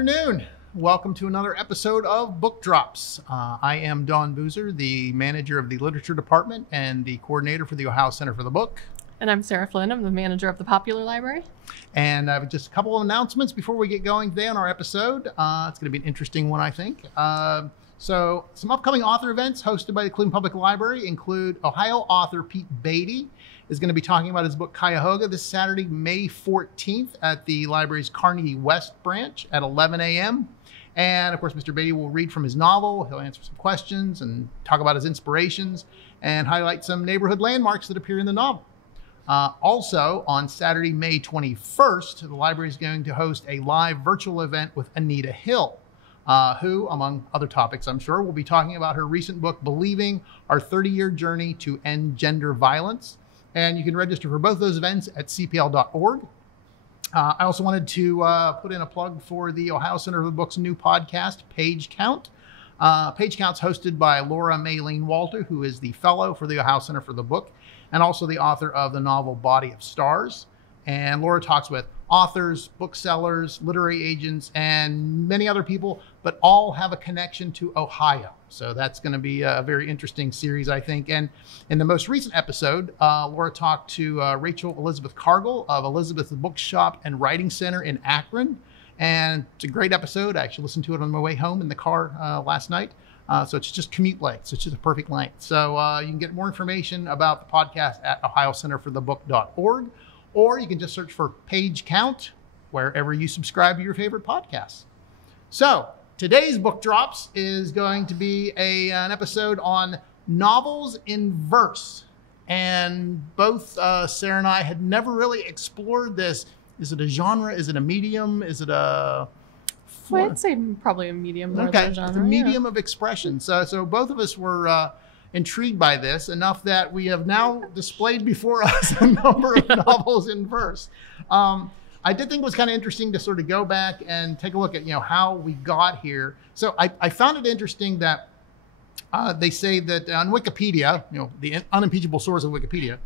afternoon. Welcome to another episode of Book Drops. I am Don Boozer, the manager of the literature department and the coordinator for the Ohio Center for the Book. And I'm Sarah Flynn. I'm the manager of the Popular Library. And I have just a couple of announcements before we get going today on our episode. It's going to be an interesting one, I think. So some upcoming author events hosted by the Cleveland Public Library include Ohio author Pete Beatty is going to be talking about his book Cuyahoga this Saturday, May 14th at the library's Carnegie West branch at 11 a.m. And of course, Mr. Beatty will read from his novel. He'll answer some questions and talk about his inspirations and highlight some neighborhood landmarks that appear in the novel. Also, on Saturday, May 21st, the library is going to host a live virtual event with Anita Hill, who, among other topics, I'm sure, will be talking about her recent book, Believing, Our 30-Year Journey to End Gender Violence. And you can register for both those events at cpl.org. I also wanted to put in a plug for the Ohio Center for the Book's new podcast, Page Count. Page Count's hosted by Laura Maylene Walter, who is the fellow for the Ohio Center for the Book, and also the author of the novel Body of Stars. And Laura talks with authors, booksellers, literary agents, and many other people, but all have a connection to Ohio. So that's going to be a very interesting series, I think. And in the most recent episode, Laura talked to Rachel Elizabeth Cargill of Elizabeth's Bookshop and Writing Center in Akron. And it's a great episode. I actually listened to it on my way home in the car last night. So it's just commute length. So it's just a perfect length. So you can get more information about the podcast at ohiocenterforthebook.org, or you can just search for Page Count wherever you subscribe to your favorite podcasts. So today's Book Drops is going to be an episode on novels in verse. And both Sarah and I had never really explored this. Is it a genre? Is it a medium? Is it a... Well, I'd say probably a medium. Okay, genre, it's a medium of expression. So both of us were intrigued by this enough that we have now displayed before us a number of novels in verse. I did think it was kind of interesting to sort of go back and take a look at, how we got here. So I found it interesting that they say that on Wikipedia, the unimpeachable source of Wikipedia,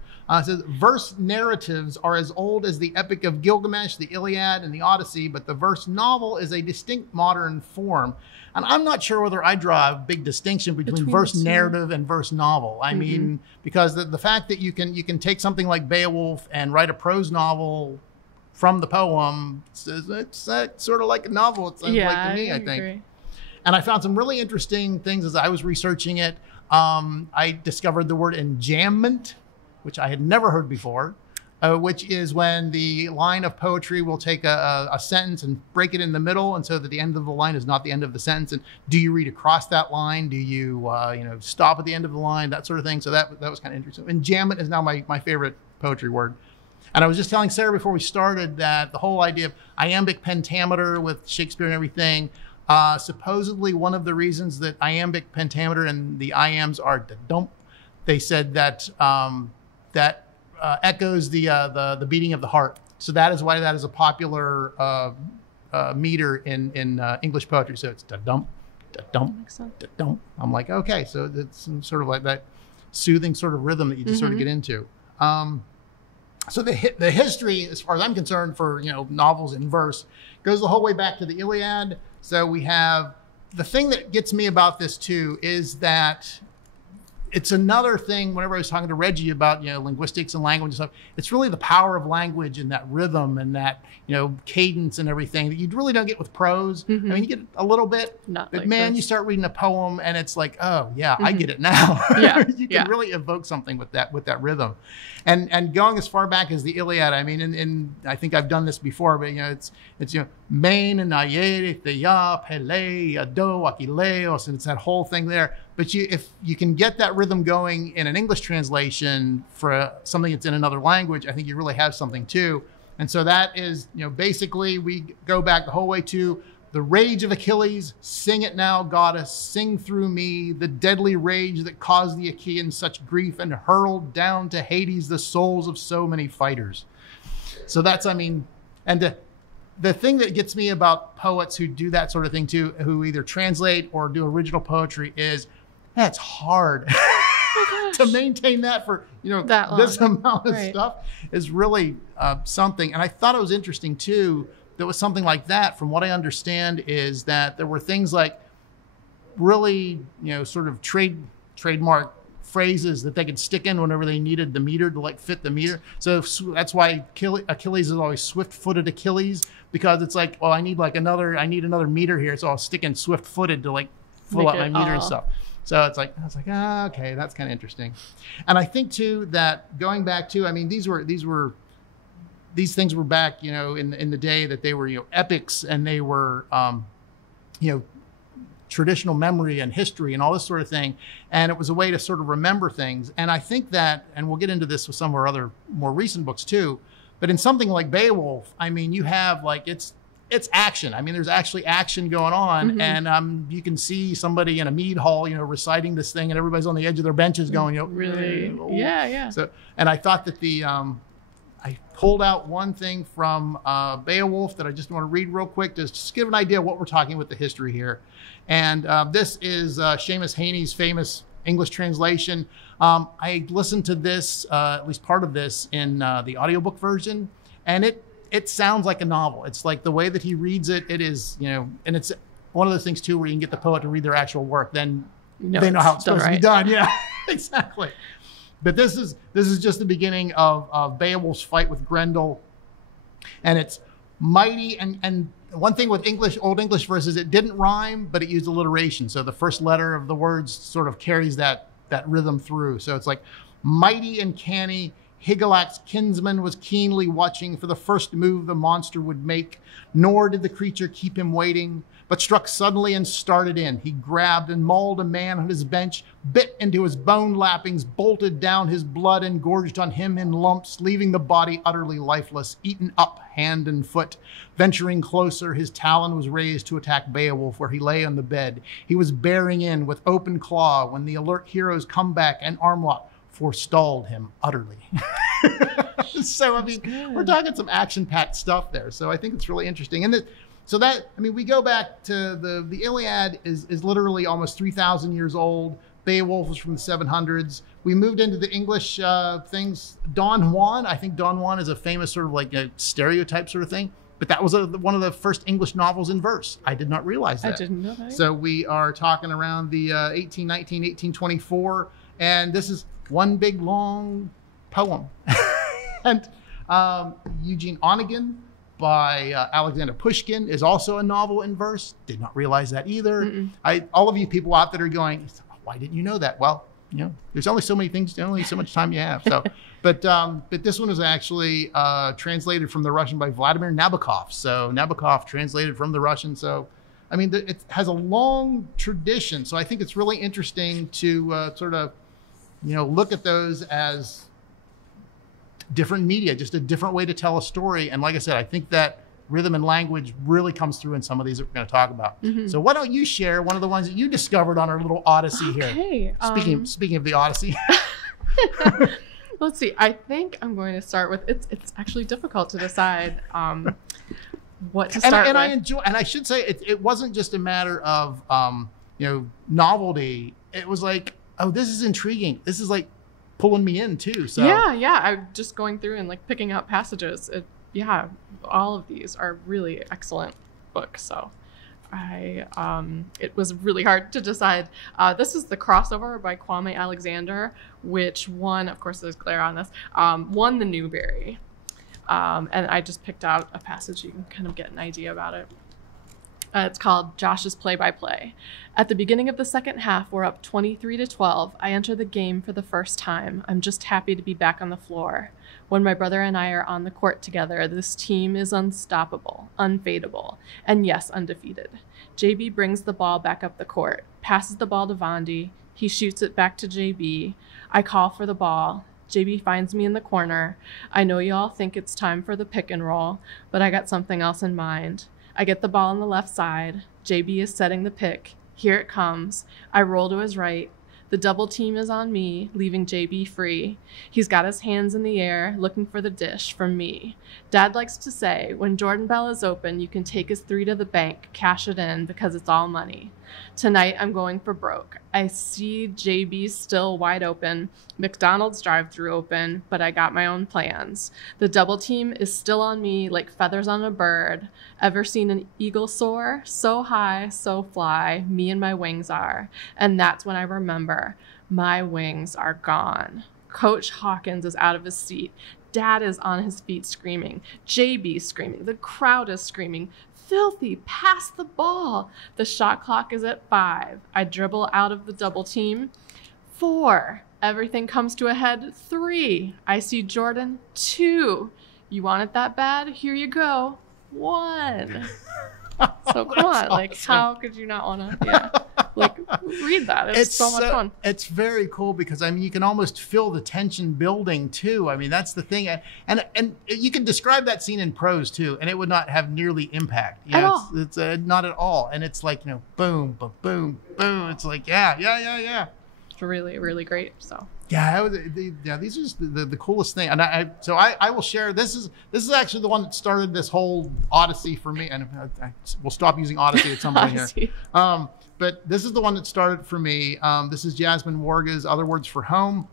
says verse narratives are as old as the Epic of Gilgamesh, the Iliad, and the Odyssey, but the verse novel is a distinct modern form. And I'm not sure whether I draw a big distinction between verse narrative and verse novel. I mean, because the fact that you can take something like Beowulf and write a prose novel from the poem, it's sort of like a novel, it sounds like to me, I think. Agree. And I found some really interesting things as I was researching it. I discovered the word enjambment, which I had never heard before, which is when the line of poetry will take a sentence and break it in the middle, and so that the end of the line is not the end of the sentence. And do you read across that line? Do you stop at the end of the line? That sort of thing. So that was kind of interesting. Enjambment is now my favorite poetry word. And I was just telling Sarah before we started that the whole idea of iambic pentameter with Shakespeare and everything, supposedly one of the reasons that iambic pentameter and the iambs are da-dump, they said that that echoes the beating of the heart. So that is why that is a popular meter in English poetry. So it's da-dump, da-dump, da-dump. I'm like, okay, so it's sort of like that soothing sort of rhythm that you just sort of get into. So the history, as far as I'm concerned, for novels in verse, goes the whole way back to the Iliad. So we have the thing that gets me about this too is that it's another thing. Whenever I was talking to Reggie about linguistics and language and stuff, it's really the power of language and that rhythm and that cadence and everything that you really don't get with prose. I mean, you get a little bit, but man, you start reading a poem and it's like, oh yeah, I get it now. You can really evoke something with that rhythm. And going as far back as the Iliad, I mean, and I think I've done this before, but it's main and ayer, theya, pele, ado, akileos, and it's that whole thing there. But if you can get that rhythm going in an English translation for something that's in another language, I think you really have something too. And so that is, basically we go back the whole way to the rage of Achilles, sing it now, goddess, sing through me, the deadly rage that caused the Achaeans such grief and hurled down to Hades the souls of so many fighters. So that's, and the thing that gets me about poets who do that sort of thing too, who either translate or do original poetry is, that's hard. To maintain that for this amount of stuff is really something. And I thought it was interesting too that was something like that, from what I understand, is that there were things like really, sort of trademark phrases that they could stick in whenever they needed the meter to like fit the meter. So that's why Achilles is always swift-footed Achilles, because it's like, well, I need another meter here, so I'll stick in swift-footed to like fill up my meter and stuff. So I was like, okay, that's kind of interesting. And I think too that going back to, I mean, these things were back, in the day that they were, epics, and they were, traditional memory and history and all this sort of thing. And it was a way to sort of remember things. And I think that, and we'll get into this with some of our other more recent books too, but in something like Beowulf, I mean, you have like, it's action. I mean, there's actually action going on, and you can see somebody in a mead hall, reciting this thing, and everybody's on the edge of their benches going, really? Yeah. So, and I thought that I pulled out one thing from Beowulf that I just want to read real quick to just give an idea of what we're talking with the history here. And this is Seamus Heaney's famous English translation. I listened to this, at least part of this, in the audiobook version, and it sounds like a novel. It's like the way that he reads it, it is, and it's one of those things too where you can get the poet to read their actual work, then they know how it's supposed to be done. Yeah, exactly. But this is just the beginning of Beowulf's fight with Grendel, and it's mighty. And one thing with Old English verses, it didn't rhyme, but it used alliteration. So the first letter of the words sort of carries that rhythm through. So it's like mighty and canny. Higelac's kinsman was keenly watching for the first move the monster would make, nor did the creature keep him waiting, but struck suddenly and started in. He grabbed and mauled a man on his bench, bit into his bone lappings, bolted down his blood, and gorged on him in lumps, leaving the body utterly lifeless, eaten up hand and foot. Venturing closer, his talon was raised to attack Beowulf where he lay on the bed. He was bearing in with open claw when the alert hero's comeback and armlock forestalled him utterly. So, I mean, we're talking some action-packed stuff there. So I think it's really interesting. And we go back to the Iliad is literally almost 3,000 years old. Beowulf was from the 700s. We moved into the English things. Don Juan, I think Don Juan is a famous sort of like a stereotype sort of thing. But that was one of the first English novels in verse. I did not realize that. I didn't know that. So we are talking around the 1819, 1824. And this is one big long poem. And Eugene Onegin by Alexander Pushkin is also a novel in verse. Did not realize that either. All of you people out there are going, why didn't you know that? Well, there's only so many things, only so much time you have. So, but this one is actually translated from the Russian by Vladimir Nabokov. So Nabokov translated from the Russian. So, I mean, it has a long tradition. So I think it's really interesting to sort of, look at those as different media, just a different way to tell a story. And like I said, I think that rhythm and language really comes through in some of these that we're going to talk about. So why don't you share one of the ones that you discovered on our little Odyssey here? Speaking of the Odyssey. Let's see. I think I'm going to start with, it's actually difficult to decide what to start with. And I should say it wasn't just a matter of novelty. It was like, oh, this is intriguing. This is like pulling me in too. So yeah. I'm just going through and like picking out passages. All of these are really excellent books. So it was really hard to decide. This is the crossover by Kwame Alexander, which won, of course there's glare on this, won the Newbery. And I just picked out a passage. You can kind of get an idea about it. It's called Josh's Play-by-Play. At the beginning of the second half, we're up 23-12. I enter the game for the first time. I'm just happy to be back on the floor. When my brother and I are on the court together, this team is unstoppable, unfadable, and yes, undefeated. JB brings the ball back up the court, passes the ball to Vondi. He shoots it back to JB. I call for the ball. JB finds me in the corner. I know you all think it's time for the pick and roll, but I got something else in mind. I get the ball on the left side. JB is setting the pick. Here it comes. I roll to his right. The double team is on me, leaving JB free. He's got his hands in the air, looking for the dish from me. Dad likes to say, when Jordan Bell is open, you can take his 3 to the bank, cash it in, because it's all money. Tonight, I'm going for broke. I see JB still wide open, McDonald's drive-thru open, but I got my own plans. The double team is still on me like feathers on a bird. Ever seen an eagle soar? So high, so fly, me and my wings are. And that's when I remember, my wings are gone. Coach Hawkins is out of his seat. Dad is on his feet screaming. JB screaming. The crowd is screaming. Filthy, pass the ball. The shot clock is at 5. I dribble out of the double team. 4. Everything comes to a head. 3. I see Jordan. 2. You want it that bad? Here you go. 1. So come on, like, awesome. how could you not want to? Yeah, like, read that. It's so much fun. It's very cool because I mean you can almost feel the tension building too. I mean that's the thing, and you can describe that scene in prose too, and it would not have nearly impact. You At know, all. It's not at all, and it's like boom, boom, boom. It's like yeah. It's really, really great. So Yeah, these are just the coolest thing, and I will share. This is actually the one that started this whole Odyssey for me, and we'll stop using Odyssey at some point here. But this is the one that started for me. This is Jasmine Warga's Other Words for Home,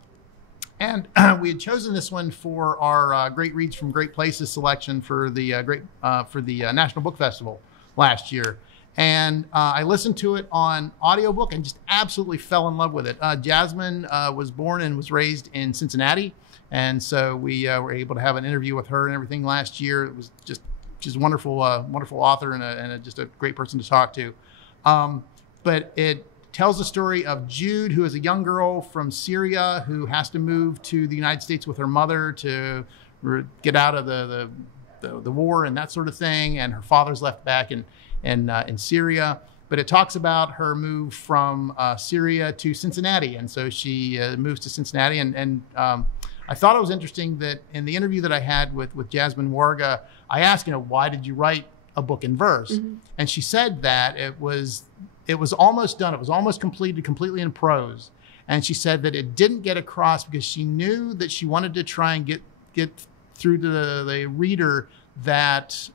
and we had chosen this one for our Great Reads from Great Places selection for the National Book Festival last year. And I listened to it on audiobook and just absolutely fell in love with it. Jasmine was born and was raised in Cincinnati. And so we were able to have an interview with her and everything last year. It was she's a wonderful, wonderful author and just a great person to talk to. But it tells the story of Jude, who is a young girl from Syria who has to move to the United States with her mother to get out of the war and that sort of thing. And her father's left back in Syria, but it talks about her move from Syria to Cincinnati, and so she moves to Cincinnati. And I thought it was interesting that in the interview that I had with Jasmine Warga, I asked, why did you write a book in verse? Mm-hmm. And she said that it was almost done. It was almost completed, completely in prose. And she said that it didn't get across because she knew that she wanted to try and get through to the reader that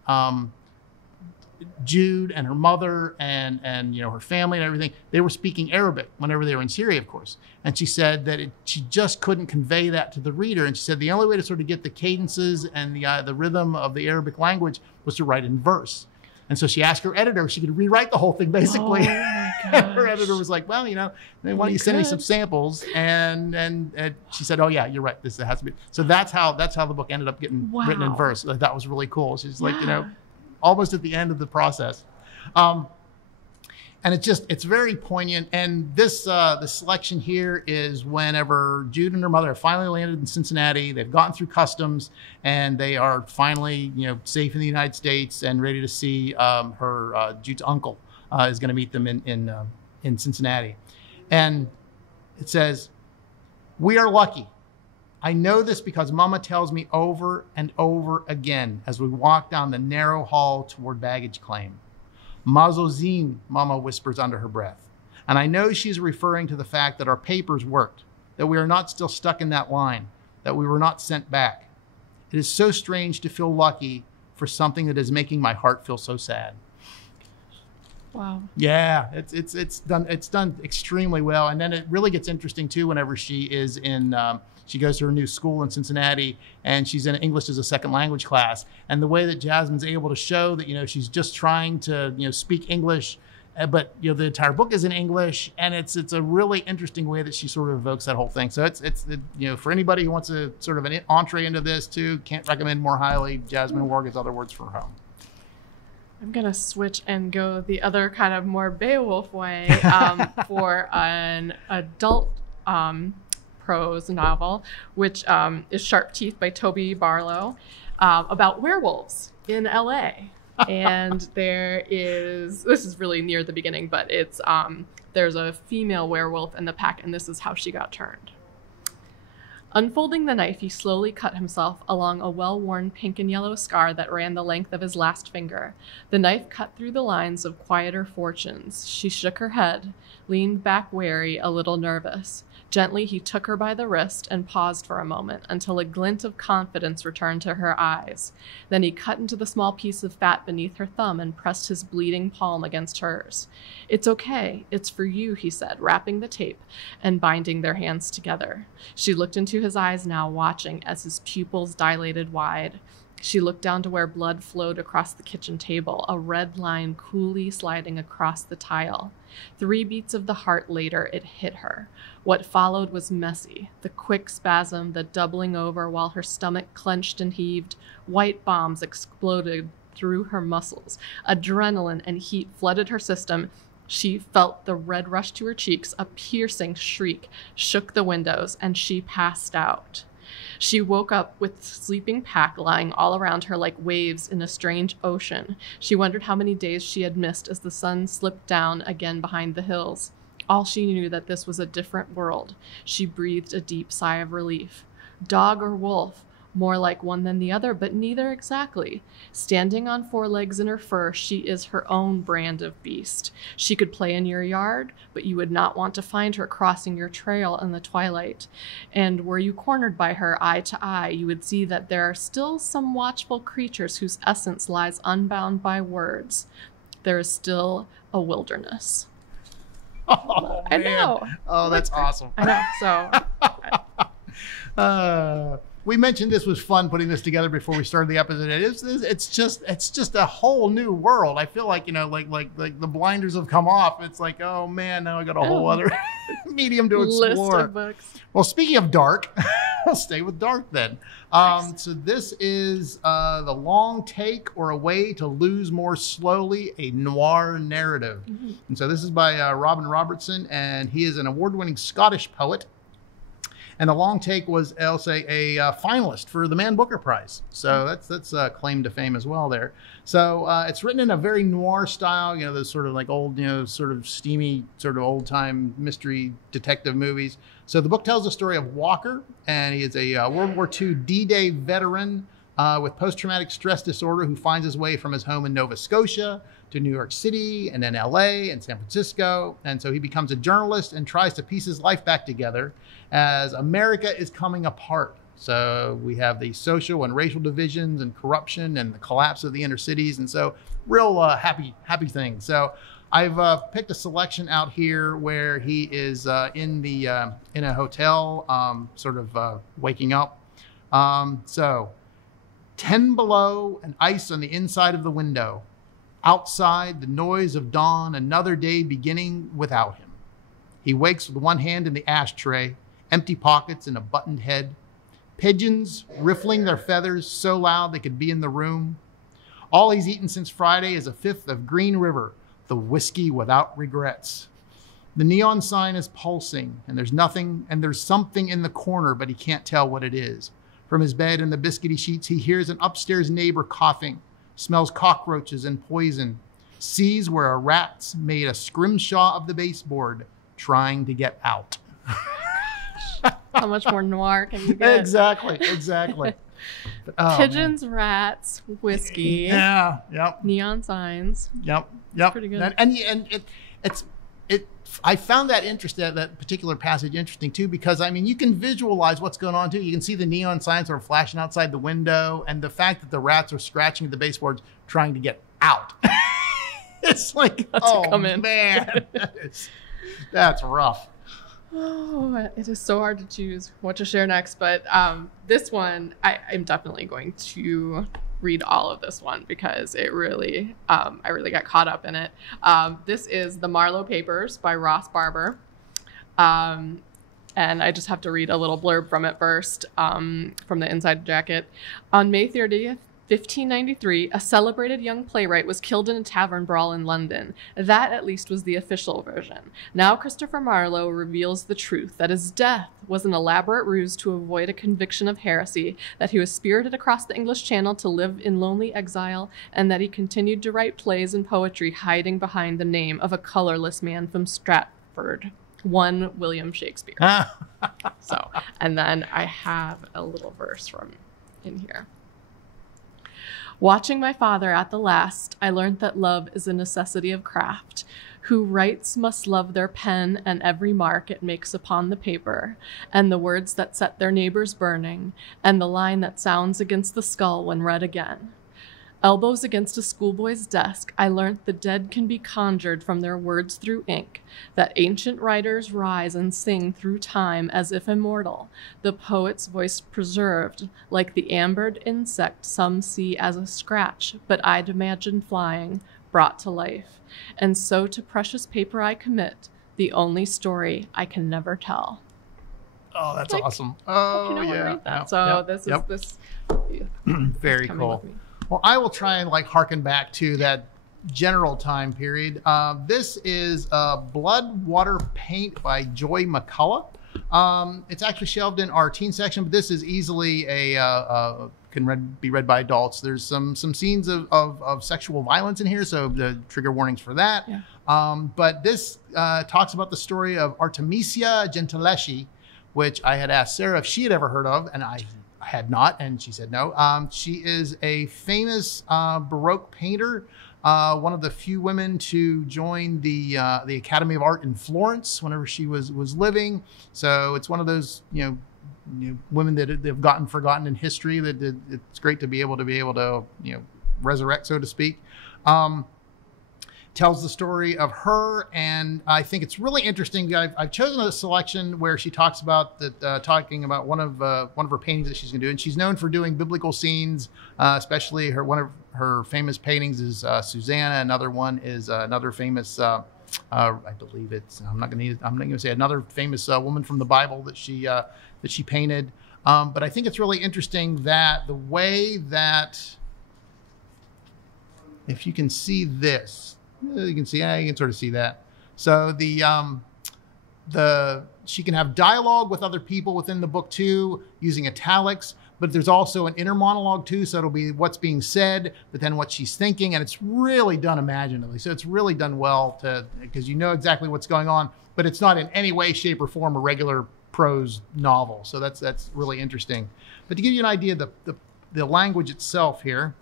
Jude and her mother and her family and everything, they were speaking Arabic whenever they were in Syria, of course. And she said that she just couldn't convey that to the reader. And she said the only way to sort of get the cadences and the rhythm of the Arabic language was to write in verse. And so she asked her editor if she could rewrite the whole thing, basically. Oh my gosh. And her editor was like, well, why don't you send me some samples? And she said, oh yeah, you're right. This has to be. So that's how the book ended up getting written in verse. That was really cool. She's like, almost at the end of the process. And it's very poignant. And this the selection here is whenever Jude and her mother have finally landed in Cincinnati, they've gotten through customs, and they are finally safe in the United States and ready to see Jude's uncle is going to meet them in Cincinnati. And it says, "We are lucky. I know this because Mama tells me over and over again as we walk down the narrow hall toward baggage claim. Mazozin, Mama whispers under her breath. And I know she's referring to the fact that our papers worked, that we are not still stuck in that line, that we were not sent back. It is so strange to feel lucky for something that is making my heart feel so sad." Wow. Yeah, it's done extremely well. And then it really gets interesting too whenever she is in she goes to her new school in Cincinnati, and she's in English as a second language class. And the way that Jasmine's able to show that she's just trying to speak English, but the entire book is in English, and it's a really interesting way that she sort of evokes that whole thing. So it's for anybody who wants a sort of an entree into this too, can't recommend more highly Jasmine Warga's Other Words for Home. I'm going to switch and go the other kind of more Beowulf way for an adult prose novel, which is Sharp Teeth by Toby Barlow, about werewolves in LA. And this is really near the beginning, but it's there's a female werewolf in the pack, and this is how she got turned. Unfolding the knife, he slowly cut himself along a well-worn pink and yellow scar that ran the length of his last finger. The knife cut through the lines of quieter fortunes. She shook her head, leaned back wary, a little nervous. Gently, he took her by the wrist and paused for a moment until a glint of confidence returned to her eyes. Then he cut into the small piece of fat beneath her thumb and pressed his bleeding palm against hers. "It's okay. It's for you," he said, wrapping the tape and binding their hands together. She looked into his eyes now, watching as his pupils dilated wide. She looked down to where blood flowed across the kitchen table, a red line coolly sliding across the tile. 3 beats of the heart later, it hit her. What followed was messy. The quick spasm, the doubling over while her stomach clenched and heaved. White bombs exploded through her muscles. Adrenaline and heat flooded her system. She felt the red rush to her cheeks. A piercing shriek shook the windows, and she passed out. She woke up with sleeping pack lying all around her like waves in a strange ocean. She wondered how many days she had missed as the sun slipped down again behind the hills. All she knew that this was a different world. She breathed a deep sigh of relief. Dog or wolf? More like one than the other, but neither exactly. Standing on 4 legs in her fur, she is her own brand of beast. She could play in your yard, but you would not want to find her crossing your trail in the twilight. And were you cornered by her eye to eye, you would see that there are still some watchful creatures whose essence lies unbound by words. There is still a wilderness. Oh, I man. know. Oh, that's awesome. I know. So we mentioned this was fun putting this together before we started the episode. It's just a whole new world. I feel like, like the blinders have come off. It's like, oh man, now I got a whole other medium to explore. List of books. Well, speaking of dark, we'll stay with dark then. Nice. So this is The Long Take, or A Way to Lose More Slowly, a noir narrative. Mm-hmm. And so this is by Robin Robertson, and he is an award-winning Scottish poet. And The Long Take was, I'll say, a finalist for the Man Booker Prize. So that's a claim to fame as well there. So it's written in a very noir style, those sort of like old, sort of steamy, sort of old-time mystery detective movies. So the book tells the story of Walker, and he is a World War II D-Day veteran with post-traumatic stress disorder who finds his way from his home in Nova Scotia to New York City, and then LA and San Francisco. And so he becomes a journalist and tries to piece his life back together as America is coming apart. So we have the social and racial divisions and corruption and the collapse of the inner cities. And so real happy thing. So I've picked a selection out here where he is in a hotel, sort of waking up. So 10 below and ice on the inside of the window. Outside, the noise of dawn, another day beginning without him. He wakes with one hand in the ashtray, empty pockets and a buttoned head. Pigeons riffling their feathers so loud they could be in the room. All he's eaten since Friday is a fifth of Green River, the whiskey without regrets. The neon sign is pulsing, and there's something in the corner, but he can't tell what it is. From his bed in the biscuity sheets, he hears an upstairs neighbor coughing, smells cockroaches and poison, sees where a rat's made a scrimshaw of the baseboard, trying to get out. How much more noir can you get? Exactly. But, Pigeons, rats, whiskey. Yeah. Yep. Neon signs. Yep. It's pretty good. And I found that particular passage interesting too, because you can visualize what's going on too. You can see the neon signs are flashing outside the window, and the fact that the rats are scratching at the baseboards trying to get out. It's like, oh man, that's rough. Oh, it is so hard to choose what to share next, but this one, I'm definitely going to read all of this one because it really, I really got caught up in it. This is The Marlo Papers by Ross Barber. And I just have to read a little blurb from it first, from the inside jacket. On May 30th, 1593, a celebrated young playwright was killed in a tavern brawl in London. That, at least, was the official version. Now Christopher Marlowe reveals the truth, that his death was an elaborate ruse to avoid a conviction of heresy, that he was spirited across the English Channel to live in lonely exile, and that he continued to write plays and poetry hiding behind the name of a colorless man from Stratford, one William Shakespeare. So, and then I have a little verse from in here. Watching my father at the last, I learned that love is a necessity of craft. Who writes must love their pen and every mark it makes upon the paper, and the words that set their neighbors burning, and the line that sounds against the skull when read again. Elbows against a schoolboy's desk, I learnt the dead can be conjured from their words through ink, that ancient writers rise and sing through time as if immortal, the poet's voice preserved, like the ambered insect some see as a scratch, but I'd imagine flying, brought to life. And so to precious paper I commit, the only story I can never tell. Oh, that's like, awesome. Oh, yeah. Read that. Yep, so yep, this yep. is this. Very cool. Well, I will try and like harken back to that general time period. This is Blood, Water, Paint by Joy McCullough. It's actually shelved in our teen section, but this is easily be read by adults. There's some scenes of sexual violence in here, so the trigger warnings for that. Yeah. But this talks about the story of Artemisia Gentileschi, which I had asked Sarah if she had ever heard of, and I had not, and she said no. She is a famous Baroque painter, one of the few women to join the Academy of Art in Florence whenever she was living. So it's one of those women that have gotten forgotten in history. That it's great to be able to resurrect, so to speak. Tells the story of her, and I think it's really interesting. I've chosen a selection where she talks about talking about one of her paintings that she's going to do, and she's known for doing biblical scenes, especially one of her famous paintings is Susanna. Another one is another famous, I believe it's I'm not going to say another famous woman from the Bible that she painted. But I think it's really interesting that the way that, if you can see this. You can sort of see that. So she can have dialogue with other people within the book too, using italics, but there's also an inner monologue too. So it'll be what's being said, but then what she's thinking, and it's really done imaginatively. So it's really done well because you know exactly what's going on, but it's not in any way, shape, or form a regular prose novel. So that's really interesting. But to give you an idea of the language itself here.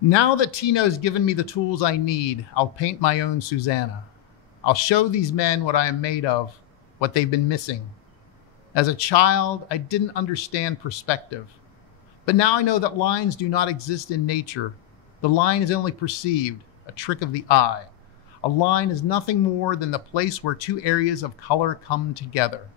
Now that Tino's given me the tools I need, I'll paint my own Susanna. I'll show these men what I am made of, what they've been missing. As a child, I didn't understand perspective. But now I know that lines do not exist in nature. The line is only perceived, a trick of the eye. A line is nothing more than the place where two areas of color come together.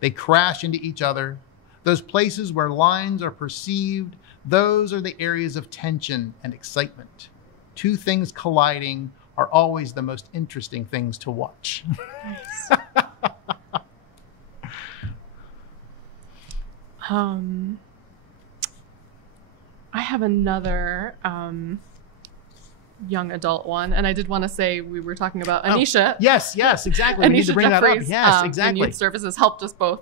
They crash into each other. Those places where lines are perceived, those are the areas of tension and excitement. Two things colliding are always the most interesting things to watch. Nice. I have another young adult one, and I did want to say we were talking about Anisha. Yes, exactly. We need to bring Jeffries, that up. Yes, exactly. Youth Services helped us both.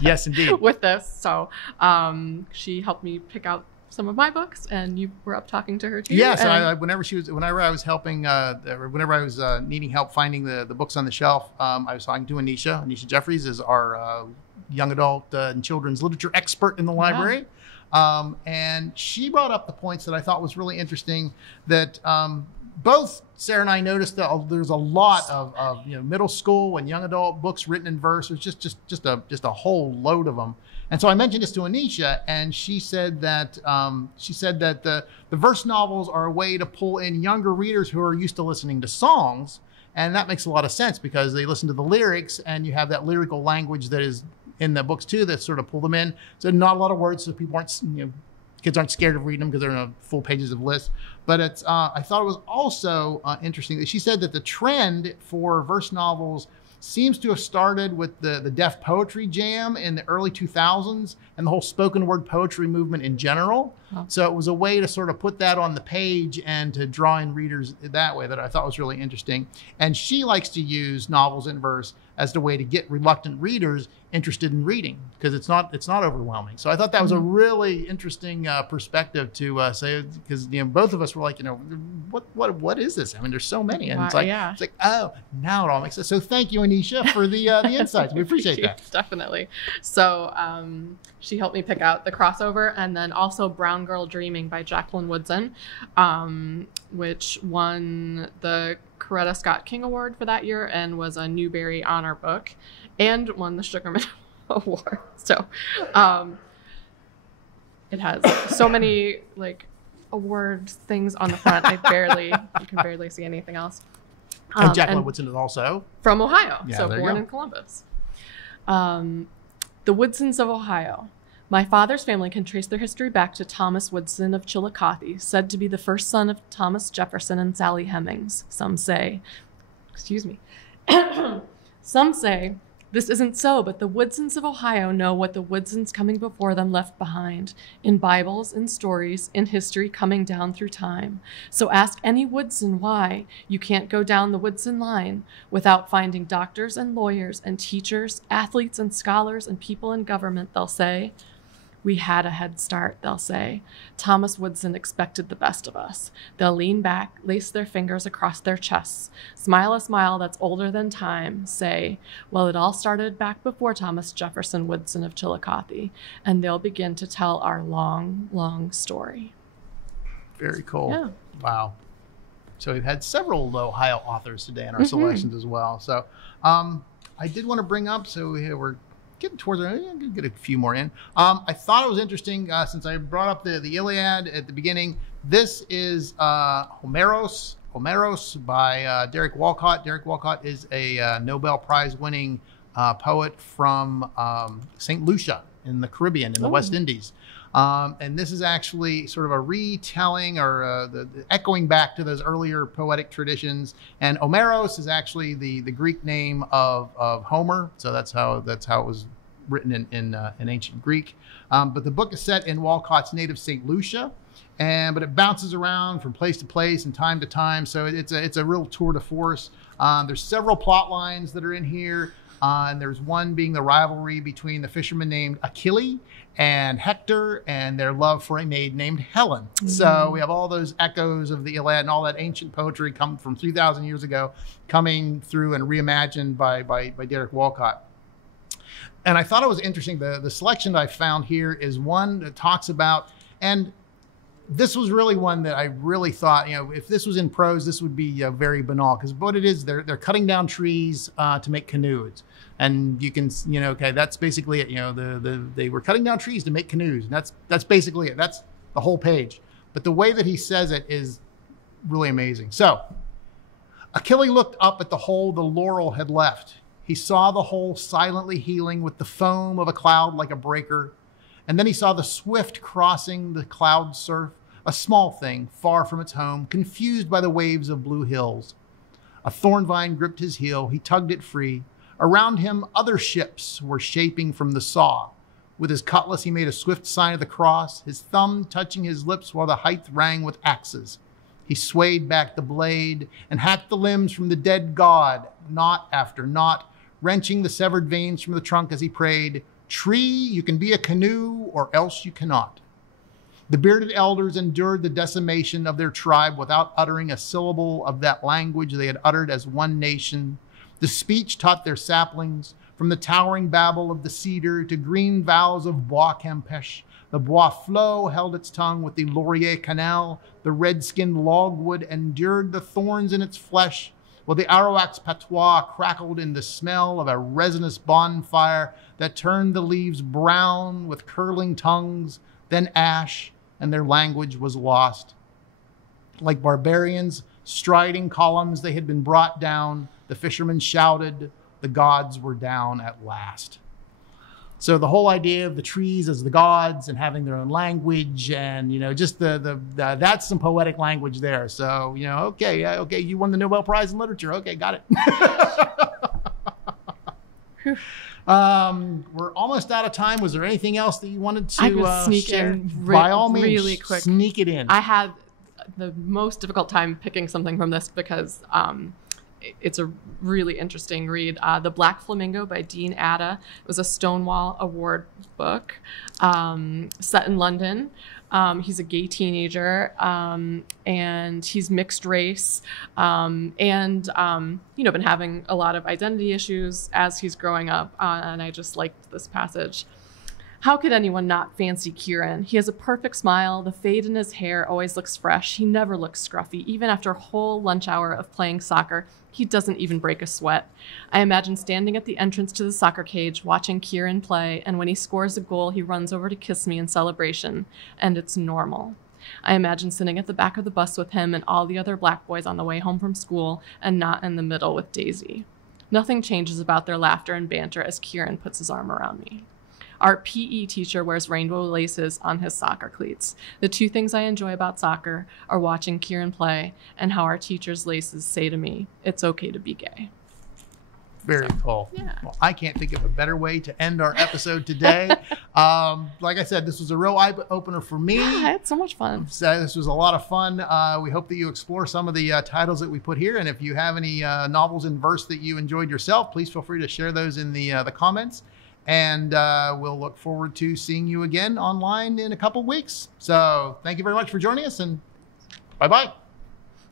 Yes, indeed. With this, so she helped me pick out some of my books, and you were up talking to her too. Yes, whenever I was helping, whenever I was needing help finding the books on the shelf, I was talking to Anisha. Anisha Jeffries is our young adult and children's literature expert in the library. Yeah. And she brought up the points that I thought was really interesting, that both Sarah and I noticed that there's a lot of middle school and young adult books written in verse. There's just a whole load of them. And so I mentioned this to Anisha, and she said that the verse novels are a way to pull in younger readers who are used to listening to songs, and that makes a lot of sense because they listen to the lyrics, and you have that lyrical language that is in the books too that sort of pull them in. So not a lot of words, so people aren't kids aren't scared of reading them because they're in full pages of lists. But it's I thought it was also interesting that she said that the trend for verse novels seems to have started with the Deaf Poetry Jam in the early 2000s and the whole spoken word poetry movement in general. Oh. So it was a way to sort of put that on the page and to draw in readers that way that I thought was really interesting. And she likes to use novels in verse as the way to get reluctant readers interested in reading because it's not overwhelming. So I thought that was a really interesting perspective to say, because both of us were like, what is this? I mean, there's so many, and it's like, oh, now it all makes sense. So thank you, Anisha, for the insights. We appreciate that. Definitely. So she helped me pick out the crossover, and then also Brown Brown Girl Dreaming by Jacqueline Woodson, which won the Coretta Scott King Award for that year and was a Newbery Honor Book and won the Sugarman Award. So it has so many like award things on the front. You can barely see anything else. And Jacqueline Woodson is also from Ohio, yeah, so born in Columbus. The Woodsons of Ohio. My father's family can trace their history back to Thomas Woodson of Chillicothe, said to be the first son of Thomas Jefferson and Sally Hemings. Some say this isn't so, but the Woodsons of Ohio know what the Woodsons coming before them left behind, in Bibles, in stories, in history coming down through time. So ask any Woodson why you can't go down the Woodson line without finding doctors and lawyers and teachers, athletes and scholars and people in government, they'll say. We had a head start, they'll say. Thomas Woodson expected the best of us. They'll lean back, lace their fingers across their chests, smile a smile that's older than time, say, well, it all started back before Thomas Jefferson Woodson of Chillicothe, and they'll begin to tell our long, long story. Very cool. Yeah. Wow. So we've had several Ohio authors today in our selections as well. So I did want to bring up, so we're getting towards get a few more in. I thought it was interesting since I brought up the Iliad at the beginning. This is Homeros by Derek Walcott. Derek Walcott is a Nobel Prize winning poet from St. Lucia in the Caribbean, in the West Indies. And this is actually sort of a retelling or the echoing back to those earlier poetic traditions. And Omeros is actually the Greek name of Homer. So that's how it was written in ancient Greek. But the book is set in Walcott's native St. Lucia. But it bounces around from place to place and time to time. So it's a real tour de force. There's several plot lines that are in here. And there's one being the rivalry between the fisherman named Achille and Hector and their love for a maid named Helen. So we have all those echoes of the Iliad and all that ancient poetry come from 3,000 years ago coming through and reimagined by Derek Walcott. And I thought it was interesting. The selection that I found here is one that talks about, and this was really one that I really thought, if this was in prose, this would be very banal, because what it is, they're cutting down trees to make canoes. And you can, okay, that's basically it. They were cutting down trees to make canoes. And that's basically it. That's the whole page. But the way that he says it is really amazing. So Achille looked up at the hole the laurel had left. He saw the hole silently healing with the foam of a cloud like a breaker. And then he saw the swift crossing the cloud surf, a small thing far from its home, confused by the waves of blue hills. A thorn vine gripped his heel. He tugged it free. Around him, other ships were shaping from the saw. With his cutlass, he made a swift sign of the cross, his thumb touching his lips while the height rang with axes. He swayed back the blade and hacked the limbs from the dead god, knot after knot, wrenching the severed veins from the trunk as he prayed, "Tree, you can be a canoe, or else you cannot." The bearded elders endured the decimation of their tribe without uttering a syllable of that language they had uttered as one nation. The speech taught their saplings, from the towering babble of the cedar to green vows of Bois Campeche. The Bois Flot held its tongue with the Laurier Canal. The red-skinned logwood endured the thorns in its flesh, while the Arawak's patois crackled in the smell of a resinous bonfire that turned the leaves brown with curling tongues, then ash, and their language was lost. Like barbarians striding columns, they had been brought down. The fishermen shouted, the gods were down at last. So the whole idea of the trees as the gods and having their own language and, just that's some poetic language there. So, okay, you won the Nobel Prize in Literature. Okay, got it. We're almost out of time. Was there anything else that you wanted to I could sneak share? in By all means, really quick. Sneak it in. I had the most difficult time picking something from this because it's a really interesting read. The Black Flamingo by Dean Atta. It was a Stonewall Award book set in London. He's a gay teenager and he's mixed race and been having a lot of identity issues as he's growing up. And I just liked this passage. How could anyone not fancy Kieran? He has a perfect smile. The fade in his hair always looks fresh. He never looks scruffy. Even after a whole lunch hour of playing soccer, he doesn't even break a sweat. I imagine standing at the entrance to the soccer cage, watching Kieran play, and when he scores a goal, he runs over to kiss me in celebration, and it's normal. I imagine sitting at the back of the bus with him and all the other black boys on the way home from school, and not in the middle with Daisy. Nothing changes about their laughter and banter as Kieran puts his arm around me. Our PE teacher wears rainbow laces on his soccer cleats. The two things I enjoy about soccer are watching Kieran play and how our teacher's laces say to me, it's okay to be gay. Very cool. Yeah. Well, I can't think of a better way to end our episode today. Like I said, this was a real eye-opener for me. Yeah, I had so much fun. So this was a lot of fun. We hope that you explore some of the titles that we put here. And if you have any novels in verse that you enjoyed yourself, please feel free to share those in the comments. And we'll look forward to seeing you again online in a couple weeks. So thank you very much for joining us, and bye-bye.